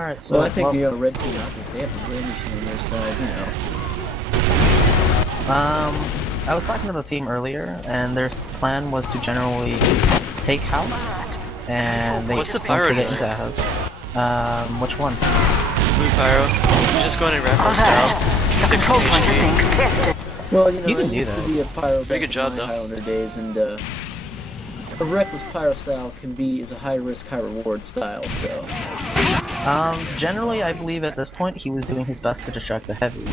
Alright, so well, I think the red team opposite, they have the blue machine on their side, you know. I was talking to the team earlier, and their plan was to generally take house, and they What's the once pyro they get doing? into house. Which one? Blue pyro. Just going in Rambo style. 60 HP. Well, you know, You can it do used that. to be a pyro Pretty back good job, in my though. Highlander days, and a reckless pyro style is a high risk, high reward style, so. Generally, I believe at this point he was doing his best to distract the heavy,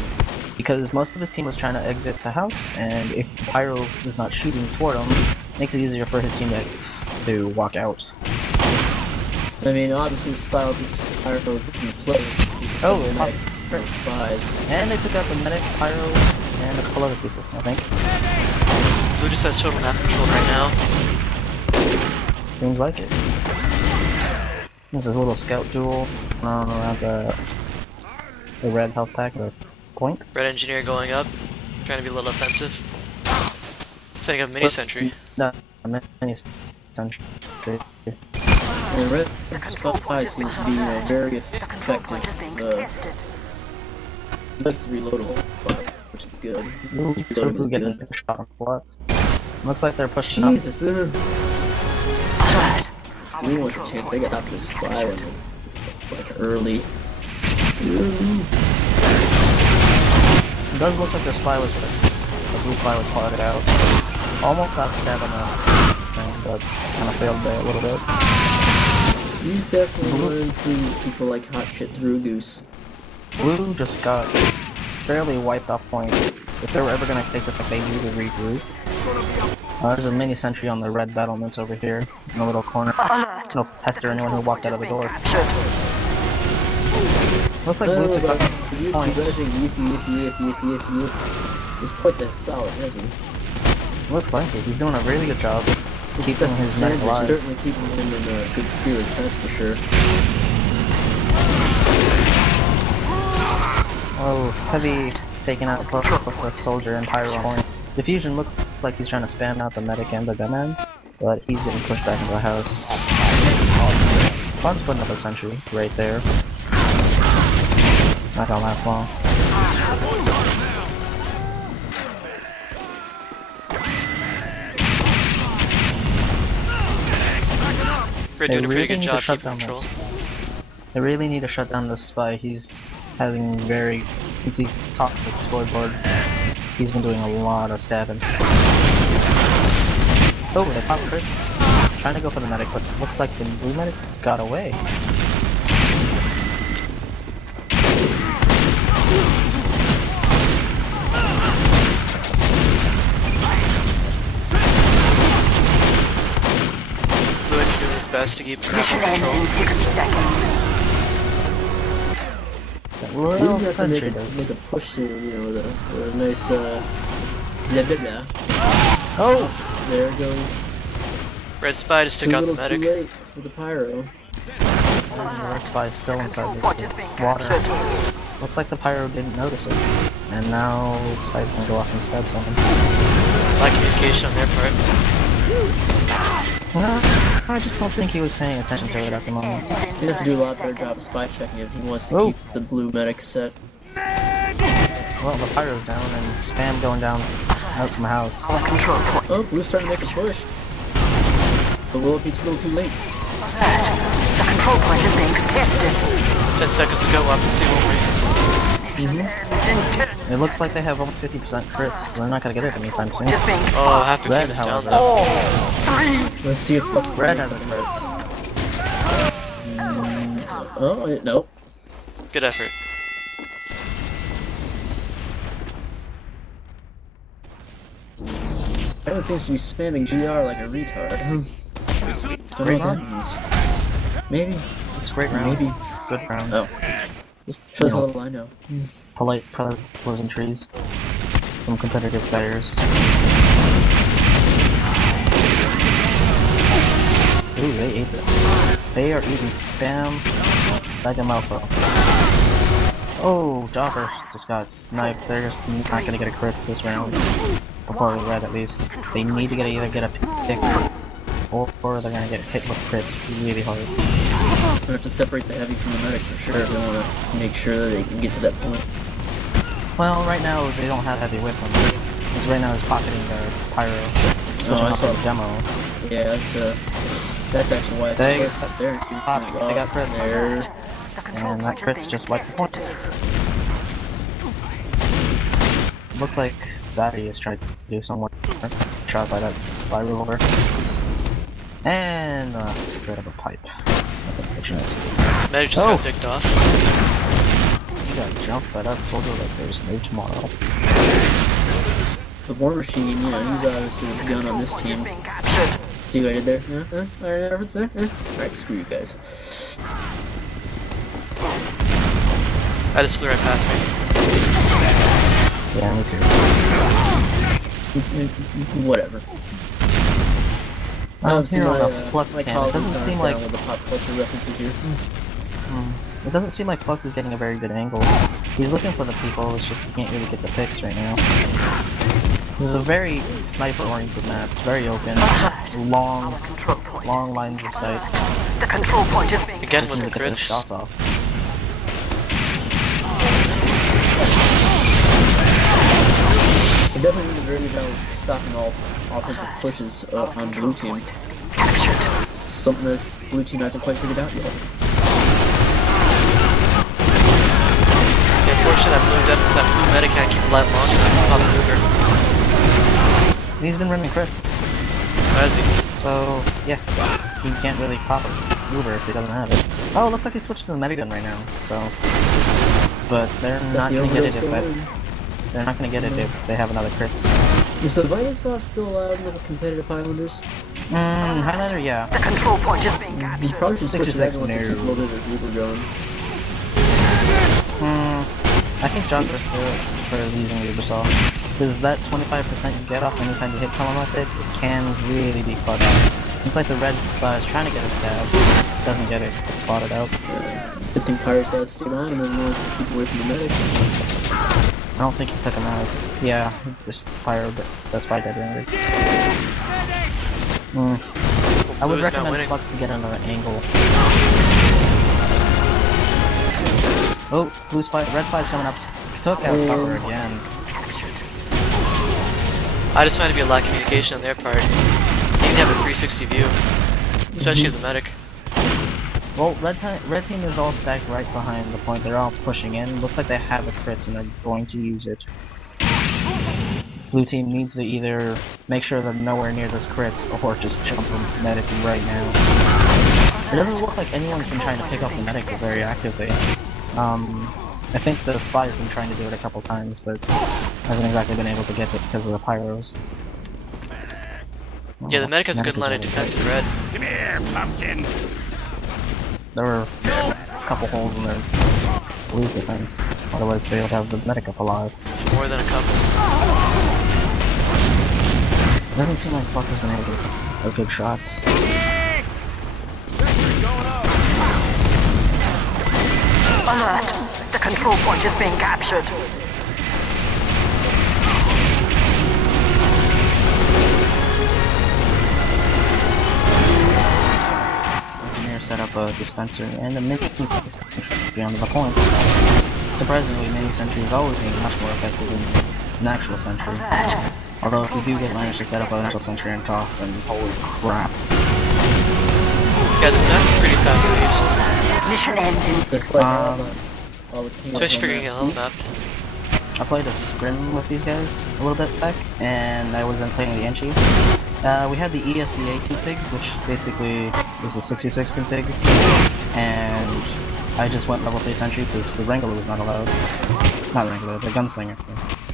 because most of his team was trying to exit the house, and if the pyro is not shooting toward him, it makes it easier for his teammates to walk out. I mean, obviously the style of this pyro is in play. Oh, and spies. And they took out the medic, pyro, and a couple other people, I think. Blue just has total map control right now. Seems like it. This is a little scout duel around the red health pack, the point. Red engineer going up, trying to be a little offensive. Setting up mini sentry. No, mini sentry. And red spy seems to be, you know, very effective. Likes to reload a lot, which is good. Ooh, so who's getting a shot on flux? Looks like they're pushing Jesus, we want a chance. They got up to spy when like early. It does look like the spy was the blue spy was plotted out. Almost got stabbed on the thing, but kind of failed there a little bit. He's definitely learned to people like hot shit through Goose. Blue just got fairly wiped off point. If they were ever gonna take this, like, they need to regroup. There's a mini sentry on the red battlements over here in the little corner. No pester anyone who walks out of the door. Looks like Blue took out the point. It's quite the solid heavy. Looks like it. He's doing a really good job keeping his men alive. Certainly keeping him in good spirits, that's for sure. Oh, heavy taking out both the soldier and pyro point. Diffusion looks like he's trying to spam out the medic and the gunman, but he's getting pushed back into the house. Fun's putting up a sentry right there. Not gonna last long. Red doing a pretty good job shut keeping down control. They really need to shut down this spy. He's having since he's top of the scoreboard, he's been doing a lot of stabbing. Oh, they pop crits. Trying to go for the medic, but looks like the blue medic got away. Blue doing his best to keep Mission ends control. in 60 seconds. That We little have to sentry does. make a push to, you know, with a nice, blah, blah, blah. Oh! There goes. Red spy just took Too out the little too medic. late for the pyro. And the red spy is still inside the water. Looks like the pyro didn't notice it. And now the spy's gonna go off and stab someone. Lack communication on their part. No, I just don't think he was paying attention to it at the moment. He has to do a lot better job of spy checking if he wants to Oh. keep the blue medic set. Well, the pyro's down and spam going down out from the house. Control point. Oh, Blue's starting to make a push. But will it be too little too late? The control point is being contested. 10 seconds to go, we'll have to see, won't we? It looks like they have over 50% crits, so they're not gonna get it anytime soon. Just being Oh, half the team Red, is down however. though. Let's see if Fox Red has crits. Oh, nope. Good effort. Everyone seems to be spamming GR like a retard. Great round. Maybe. It's a great round. Maybe. Good round. Oh. Just, Shows how little I know. polite pleasantries from competitive players. Ooh, they ate it. They are eating spam like a mouthful. Oh, Jobber just got sniped. They're just not gonna get a crits this round. Before red, at least. They need to either get a pick or they're gonna get hit with crits really hard. We have to separate the heavy from the medic for sure if they want to make sure that they can get to that point. Well, right now they don't have heavy with them. Because right now he's pocketing their pyro. Switching off the demo. Yeah, that's actually why it's they there. They got crits. There. And that crits just wiped the point. Looks like Batty is trying to do some work. Shot by that spy revolver. And set up a pipe. That's unfortunate. Medic just got picked off. You got jumped by that soldier like there's no tomorrow. The War Machine, you know, he's obviously the gun on this team. See what I did there? Alright, reference there? Alright, screw you guys. I just flew right past me. Yeah, me too. Whatever. Here on the Flux cam, it doesn't seem like... With the pop culture references here. It doesn't seem like Flux is getting a very good angle. He's looking for the people, it's just he can't really get the picks right now. This is a very sniper-oriented map. It's very open, long lines of sight. The control point is being again just with need the to get crits. shots off. We definitely need to worry about stopping all offensive pushes on blue team. Something that blue team hasn't quite figured out yet. Unfortunately, that blue medic can't keep light long enough to pop the Uber. He's been running crits. How is he? So, yeah, he can't really pop a Uber if he doesn't have it. Oh, it looks like he switched to the medigun right now, so... But they're not gonna get it if they're not gonna get it if they have another crits. Is the Vitasoft still allowed in the competitive Highlanders? Highlander, yeah. The control point is being You captured. probably should switch to 66 that one to keep a little bit of Uber going. I think John prefers using Ubersaw. Because that 25% you get off anytime you hit someone with it, it can really be clutch. It's like the red spy is trying to get a stab, doesn't get it, gets spotted out. Good thing Pyro's got to stay behind him and wants to keep away from the medic. I don't think he took him out. Yeah, just Pyro, but that spy dead anyway. I would recommend Flux to get another angle. Oh, blue spy, red spy's coming up. Took out cover again. I just find it to be a lack of communication on their part. You can have a 360 view, especially the medic. Well, red team is all stacked right behind the point. They're all pushing in. Looks like they have a crits and they're going to use it. Blue team needs to either make sure they're nowhere near those crits or just jump the medic right now. It doesn't look like anyone's been trying to pick up the medic very actively. I think the spy's been trying to do it a couple times, but hasn't exactly been able to get it because of the pyros. Yeah, the medic has a good line of defense in red. Come here, pumpkin. There were a couple holes in their blue's defense, otherwise they would have the medic up alive. More than a couple. It doesn't seem like Flux has been able to have good shots. Alert! The control point is being captured. Engineer set up a dispenser and a mini dispenser beyond the point. Surprisingly, mini sentry is always being much more effective than an actual sentry. Although if you do manage to set up an actual sentry on top, then holy crap. Yeah, this map is pretty fast paced. Mission ends in Just like all the King Especially figuring out the map. I played a scrim with these guys a little bit back, and I wasn't playing the Enchi. We had the ESEA configs, which basically is the 66 config, and I just went level 3 sentry because the Wrangler was not allowed. Not Wrangler, the Gunslinger.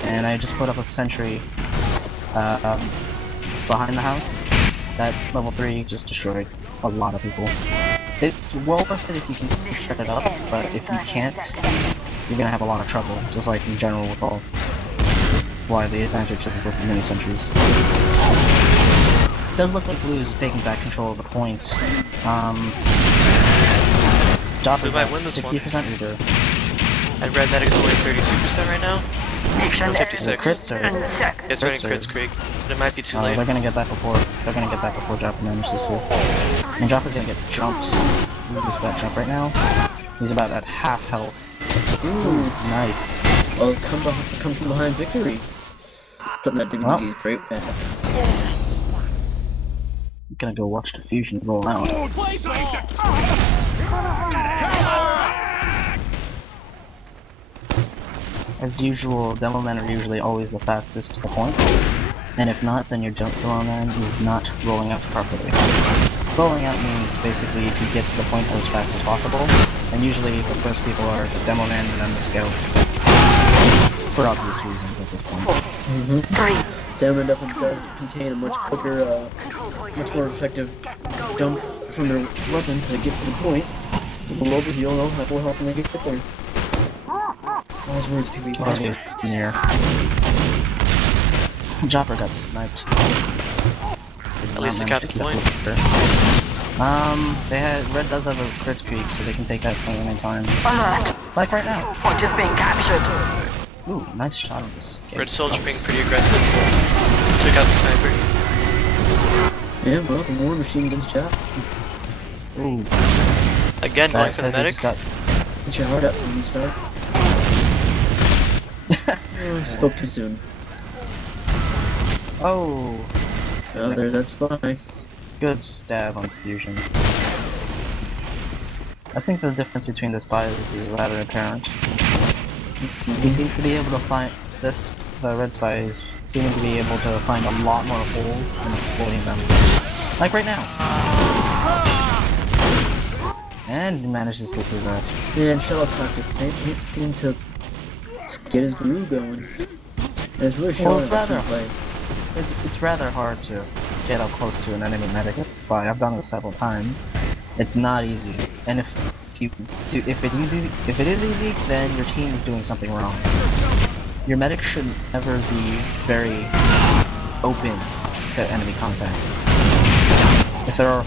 And I just put up a sentry behind the house. That level 3 just destroyed a lot of people. It's well worth it if you can set it up, but if you can't, you're gonna have a lot of trouble, just like in general with all. Why the advantage is like mini sentries. It does look like Blue is taking back control of the points. Josh is at 60% either. And red medic is only 32% right now. Mission 56. Crits are... second. It's running Crits crits creek, but it might be too late. They're gonna get that before. They're gonna get that before Joppa manages to. And Joppa's gonna get jumped. He's about to jump right now. He's about at half health. Ooh, nice. Oh, come from behind victory. Something that WDZ is great at. I'm gonna go watch the fusion roll out. As usual, demo men are usually always the fastest to the point, and if not, then your demo man is not rolling out properly. Rolling out means basically to get to the point as fast as possible, and usually the first people are the demo man and then the scout. For obvious reasons at this point. Demo man definitely does contain a much quicker, much more effective jump from their weapon to get to the point. People overheal, they'll have more help when they get there. Those words can be Obvious near. Jopper got sniped. At least it got the point. Red does have a crit streak, so they can take that point any time. Alert. Like right now. Point is being captured. Ooh, nice shot of this. Red soldier being pretty aggressive. Took out the sniper. Yeah, well, the war machine does job. Ooh. Again, going for the medic. Get your heart up when you start. Spoke too soon. Oh. Oh, there's that spy. Good stab on fusion. I think the difference between the spies is rather apparent. He seems to be able to find the red spy is seeming to be able to find a lot more holes and exploiting them. Like right now. And he manages to get through that. Man, Shuttlecock just can't seem to get his groove going. It's really showing it's rather hard to get up close to an enemy medic as a spy. I've done this several times. It's not easy. And if it is easy, then your team is doing something wrong. Your medic should never be very open to enemy contact. If there are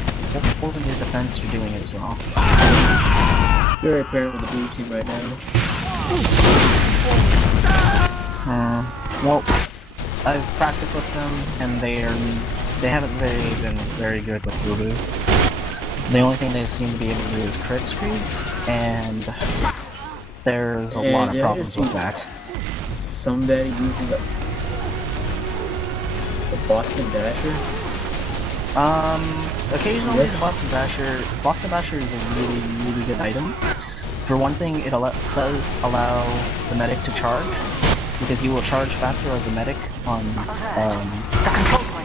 holes in your defense, you're doing it wrong. Very apparent with the blue team right now. Well, I've practiced with them, and they haven't really been very good with Lulus. The only thing they seem to be able to do is crit screens, and there's a lot of problems with that. Somebody using the Boston Basher? Occasionally the Boston Basher is a really, really good item. For one thing, it does allow the medic to charge, because you will charge faster as a medic on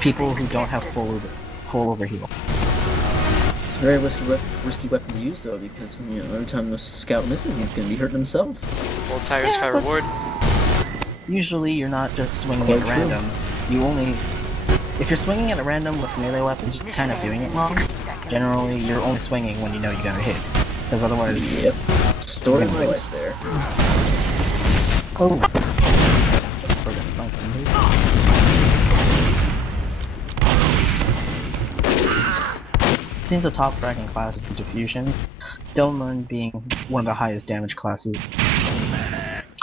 people who don't have full overheal. It's a very risky weapon to use though, because every time the scout misses, he's going to be hurting himself. Well, it's high risk, high reward. Usually, you're not just swinging at random. If you're swinging at random with melee weapons, you're kind of doing it wrong. Generally, you're only swinging when you know you're gonna hit, because otherwise, yep. Story of my life there. Oh. Or that sniper. Seems a top ranking class in diffusion, Doman being one of the highest damage classes,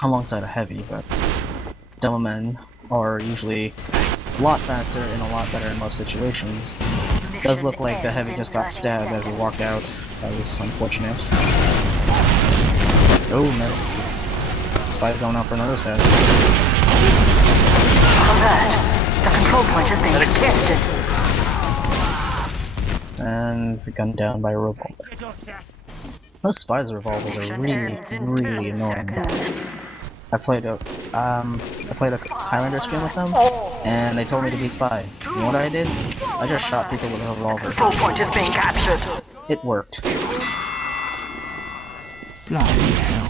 alongside a heavy, but Doman are usually a lot faster and a lot better in most situations. It does look like the heavy just got stabbed as he walked out. That was unfortunate. Oh no, this spy's going out for another stab. Alert. The control point is being contested. And gunned down by a revolver. Most spies' revolvers are really, really annoying. I played a Highlander stream with them, and they told me to be spy. You know what I did? I just shot people with a revolver. Control point is being captured. It worked. Bloody hell.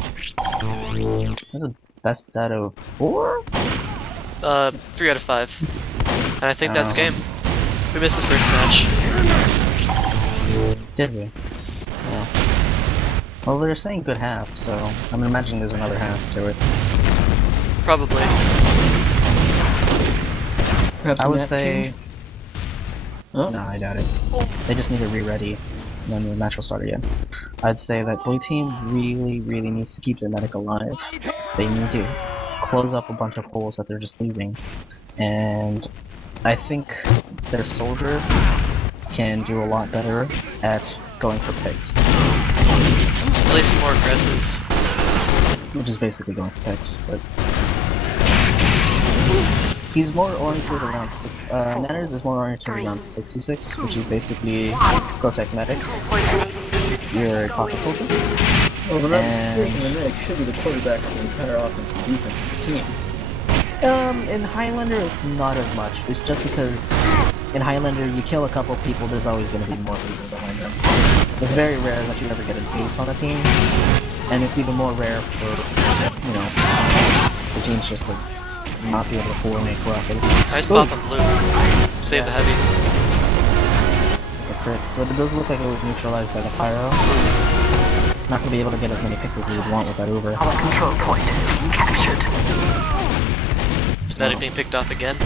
This is best out of 4? 3 out of 5. And I think that's game. We missed the first match. Did we? Yeah. Well, they're saying good half, so I'm imagining there's another half to it. Probably. Perhaps I would say... Oh. Nah, I doubt it. They just need to re-ready, and then the match will start again. I'd say that blue team really, really needs to keep their medic alive. They need to. close up a bunch of holes that they're just leaving. And I think their soldier can do a lot better at going for picks. At least more aggressive. Which is basically going for picks, but he's more oriented around Nanners is more oriented around 66, which is basically protect medic. You're a pocket soldier. Well, the medic should be the quarterback of the entire offense and defense of the team. In Highlander it's not as much. It's just because in Highlander you kill a couple people, there's always going to be more people behind them. It's very rare that you ever get an ace on a team, and it's even more rare for, you know, the teams just to not be able to coordinate correctly. Nice pop on blue. Save the heavy. The crits, but it does look like it was neutralized by the pyro. Not going to be able to get as many pixels as you'd want with that Uber. Our control point is being captured. Medic being picked off again.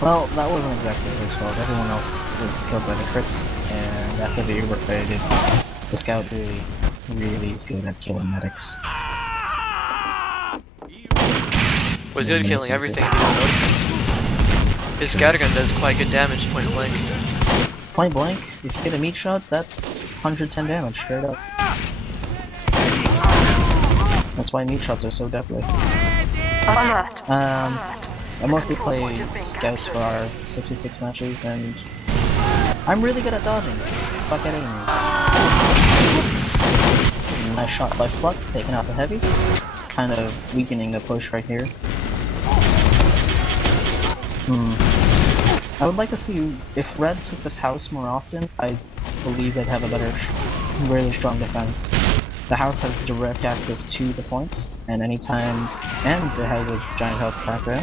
Well, that wasn't exactly his fault. Everyone else was killed by the crits, and after the Uber faded, the scout really is good at killing medics. Well, he's good at killing everything if you don't notice him. His scattergun does quite good damage point blank. Point blank, if you get a meat shot, that's 110 damage straight up. That's why meat shots are so deadly. Alert. I mostly play scouts for our 66 matches, and I'm really good at dodging. Stuck at aiming. There's a nice shot by Flux, taking out the heavy. Kind of weakening the push right here. I would like to see, if Red took this house more often, I believe they'd have a better, really strong defense. The house has direct access to the points, and anytime, and it has a giant health pack there,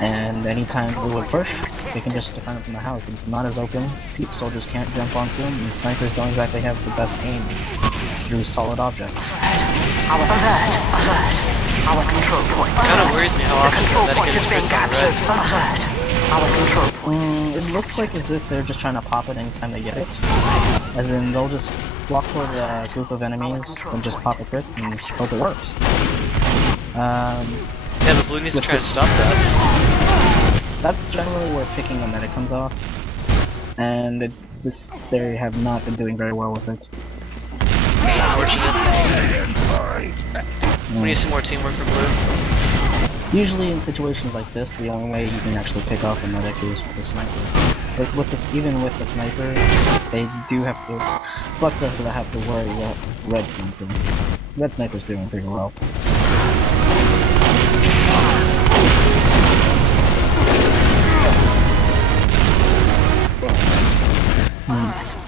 and anytime we would push, they can just defend it from the house. It's not as open, soldiers can't jump onto them, and snipers don't exactly have the best aim through solid objects. Our control point. It kind of worries me how often the medic gets crits on red. Our control point. It looks like as if they're just trying to pop it anytime they get it. As in, they'll just walk toward a group of enemies and just pop the crits and hope it works. Yeah, but blue needs to try to stop that. That's generally where picking a medic comes off. And they have not been doing very well with it. It's unfortunate. We need some more teamwork from blue. Usually in situations like this, the only way you can actually pick off a medic is with a sniper. But with this, even with the sniper, they do have to. Flux does have to worry about red sniper. Red sniper's doing pretty well.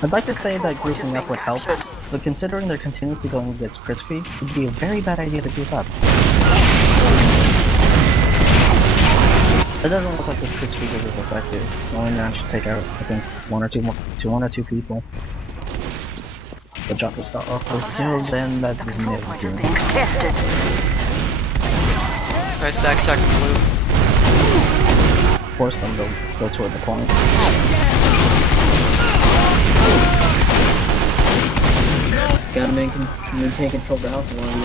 I'd like to say that grouping up would help, but considering they're continuously going against crit speeds, it would be a very bad idea to group up. It doesn't look like this crit speed is as effective. Only managed to take out, I think, one or two people. The Jockey Star was killed, and that is never good. Nice back attack from blue. Force them to go toward the point. Gotta maintain control of the house and want to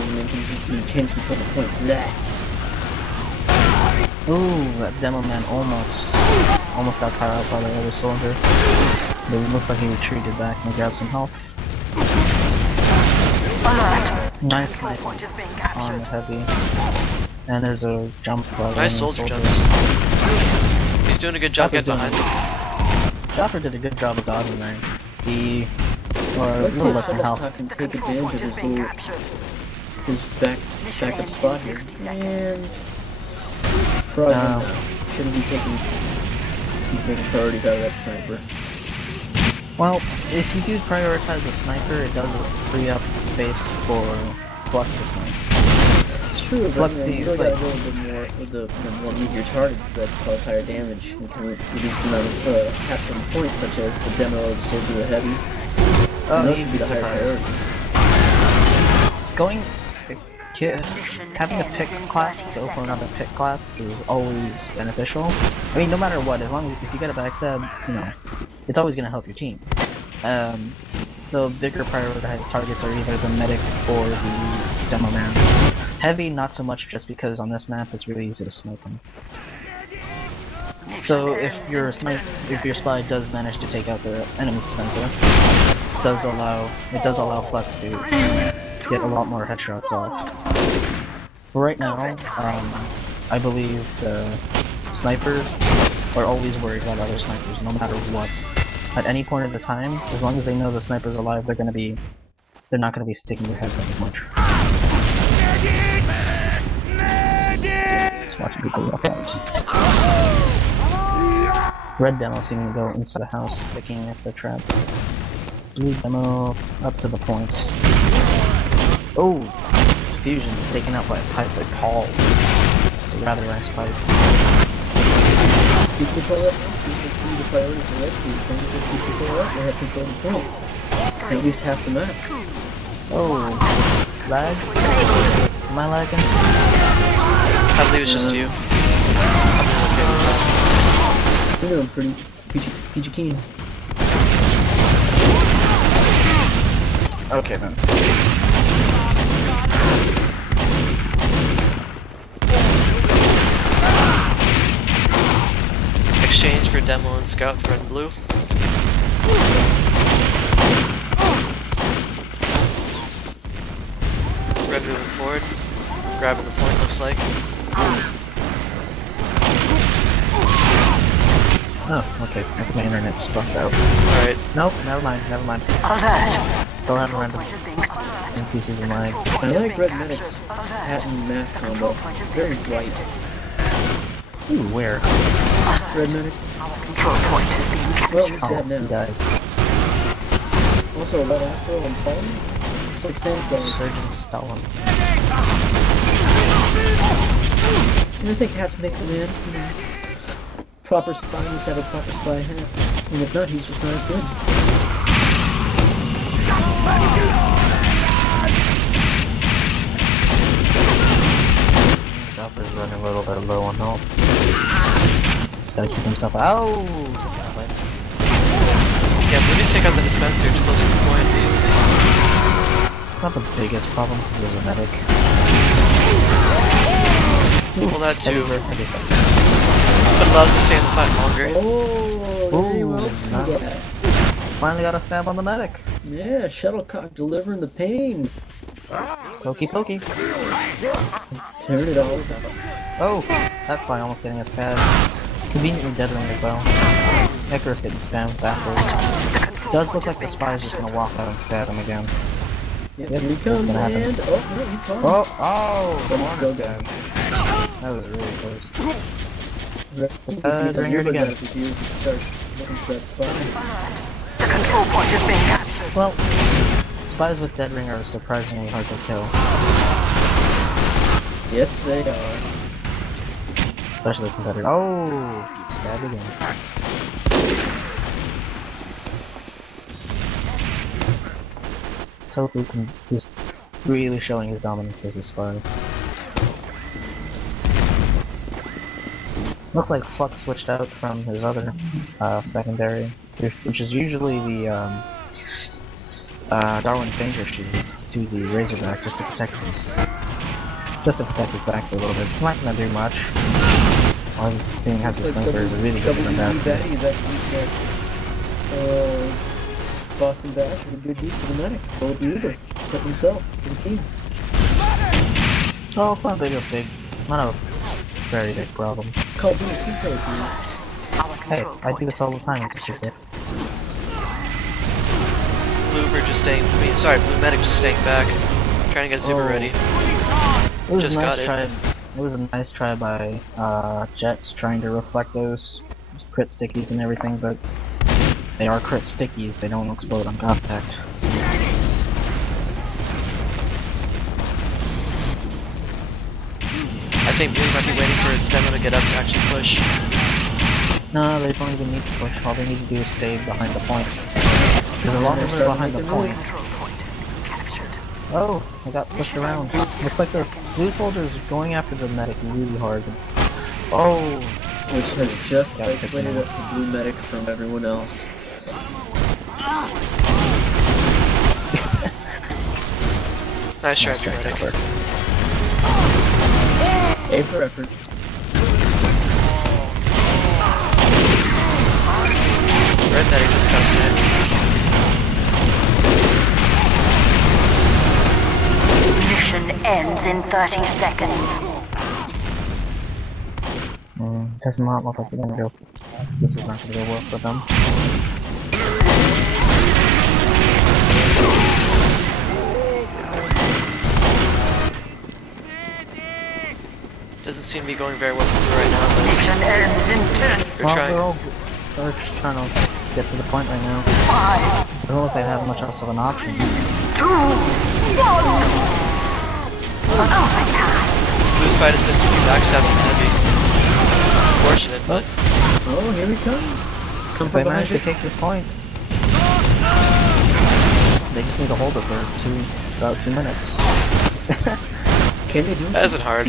maintain control of the point. Blah. Ooh, that demo man almost got caught out by the other soldier. But it looks like he retreated back and grabbed some health. Nice snipe on the heavy. And there's a jump. Nice soldier jumps. He's doing a good job getting behind him. Joffer did a good job of dodging there. He, or a Let's see little if less than health. can take advantage of his backup spot here. And probably shouldn't be taking priorities out of that sniper. Well, if you do prioritize a sniper, it does free up space for Flux to snipe. It's true, but Flux you being really got a little bit more with the more meteor targets that cause higher damage and can reduce the amount of captured points, such as the demo of Soldier the Heavy. And those should be the higher priorities. Having a pick class, go for another pick class, is always beneficial. I mean, no matter what, as long as if you get a backstab, you know, it's always going to help your team. The bigger prioritized targets are either the medic or the demo man. Heavy, not so much, just because on this map it's really easy to snipe them. So if your spy does manage to take out the enemy sniper, it does allow Flex to get a lot more headshots off. But right now, I believe the snipers are always worried about other snipers, no matter what. At any point of the time, as long as they know the sniper's alive, they're not gonna be sticking their heads up as much. Just watching people walk out. Red demo seeming to go inside the house, picking at the trap. Blue demo up to the point. Oh! Fusion taken out by a pipe by Paul. It's a rather nice pipe. Keep control of that house, use the priority for red team. Some of the people are up, they have control of the point. At least half the map. Oh. Lag? Am I lagging? I believe it's just you. I'm gonna look at this up. You're doing pretty peachy keen. Okay then. Exchange for demo and scout for red and blue. Red moving forward. Grabbing the point, looks like. Oh, okay. I think my internet just bugged out. Alright. Nope, never mind. Alert. Still have random Point is being cleared. pieces in lag. I like Red Medic's hat and mask combo. Very bright. Ooh, where? Red Medic. Our control point is being captured. Well, he's Oh, dead he now. died. Also, Red Afro and Paul. It's like Santa Claus. Surgeon Stalin. And I think hats make the man. You know, proper spy needs to have a proper spy hat. And if not, he's just not as good. Chopper's running a little bit low on health. He's gotta keep himself out. Yeah, Blue's take out the dispenser, it's close to the point. It's not the biggest problem because there's a medic. Well, that too. Heavy. But allows us to stay in the fight longer. Oh, very Ooh, well see not- that. Finally got a stab on the medic. Yeah, Shuttlecock delivering the pain. Pokey pokey. Turn it all about. Oh, that's fine, almost getting a stab. Conveniently dead ring as well. Icarus getting spammed backwards. Does look like the spy is just gonna walk out and stab him again. Yep, Yep, here he that's comes, gonna happen. and oh no, he caught him. Oh, But he's still Warner's dead. dead. That was really close. They're here it again. If you start looking for that spy. The control point is being captured. Well, spies with dead ring are surprisingly hard to kill. Yes, they are. Especially competitive. Oh! Stab again. Tofu can just really showing his dominance as a spy. Looks like Flux switched out from his other secondary, which is usually the Darwin's Danger Shield, to the Razorback just to protect his back for a little bit. It's not gonna do much. All he's seeing as a sniper is a really good WDZ investment. back, he's actually Boston Bash is a good use for the medic. Go with the Uber. Put himself for the team. Well, it's not not a very big problem. Call being a team player, dude. Our Hey, control I do point this all the time in 66. Blue medic just staying back. Trying to get Zuber ready. It was Just a got nice it. try. It was a nice try by Jets trying to reflect those crit stickies and everything, but they are crit stickies. They don't explode on contact. I think Blue might be waiting for its demo to get up to actually push. No, they don't even need to push. All they need to do is stay behind the point. Because as long as they're behind the point. control point is being captured. Oh, I got pushed around. Looks like this blue soldier's going after the medic really hard. Oh, Which has just Gotta pick isolated him up the blue medic from everyone else. Nice try, nice try, medic. Cooper. A for effort. Red Netty just got sniped. Mission ends in 30 seconds. Does not look like they're gonna go. This is not gonna go well for them. Doesn't seem to be going very well for you right now, but Mission ends in 10. you're trying. They're just trying to get to the point right now. 5, Doesn't look like they have much else of an option. 2, 1. Overtime. Blue Spider's missed a few backstabs in heavy. It's unfortunate, but Oh, here we come. Come They from managed to behind you. take this point. They just need to hold it for about 2 minutes. Can they do it? that isn't hard.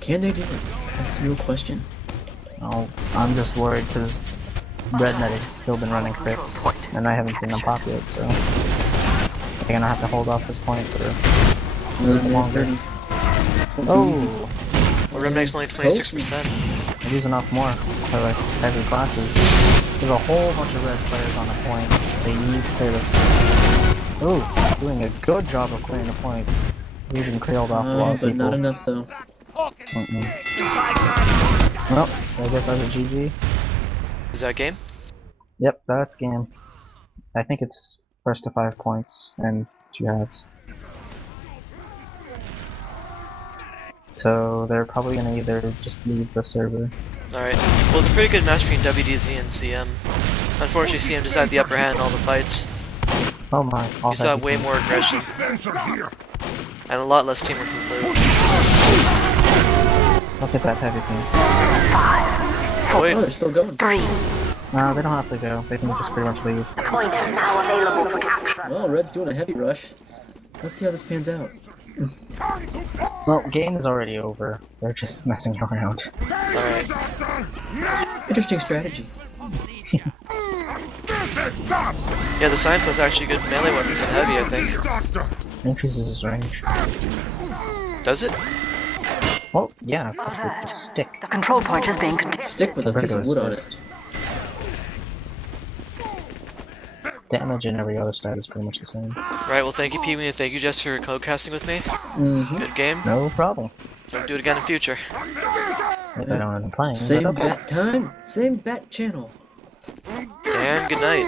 Can they do it? That's the real question. Oh, I'm just worried because Rednet has still been running crits, and I haven't seen them pop yet, so they're gonna have to hold off this point for a little longer. Oh, Well, Remnant's only 26%. they're using off more for like heavy classes. There's a whole bunch of red players on the point. They need to clear this. Oh, doing a good job of clearing the point. Even cleared off a lot of But people. not enough though. Well, I guess that's a GG. Is that game? Yep, that's game. I think it's first to 5 points and 2 halves. So they're probably gonna either just leave the server. Alright. Well, it's a pretty good match between WDZ and CM. Unfortunately, CM just had the upper hand in all the fights. Oh my! You saw way more aggression. And a lot less teamwork from Blue. Look at that heavy team. 5, Wait, Oh, they're still going. 3. No, they don't have to go. They can just pretty much leave. The point is now available for capture. Well, Red's doing a heavy rush. Let's see how this pans out. Well, game is already over. They're just messing around. alright. Interesting strategy. Yeah, the Signpost is actually a good melee weapon for heavy, I think. Increases his range. Does it? Well, yeah, of course, it's a stick. The control point is being contested. Stick with a piece of wood on it. Damage and every other stat is pretty much the same. Right, well thank you Pee-wee and thank you Jess for codecasting with me. Good game. No problem. Hope do it again in future. If I don't end up playing, Same but okay. bat time, same bat channel. And good night.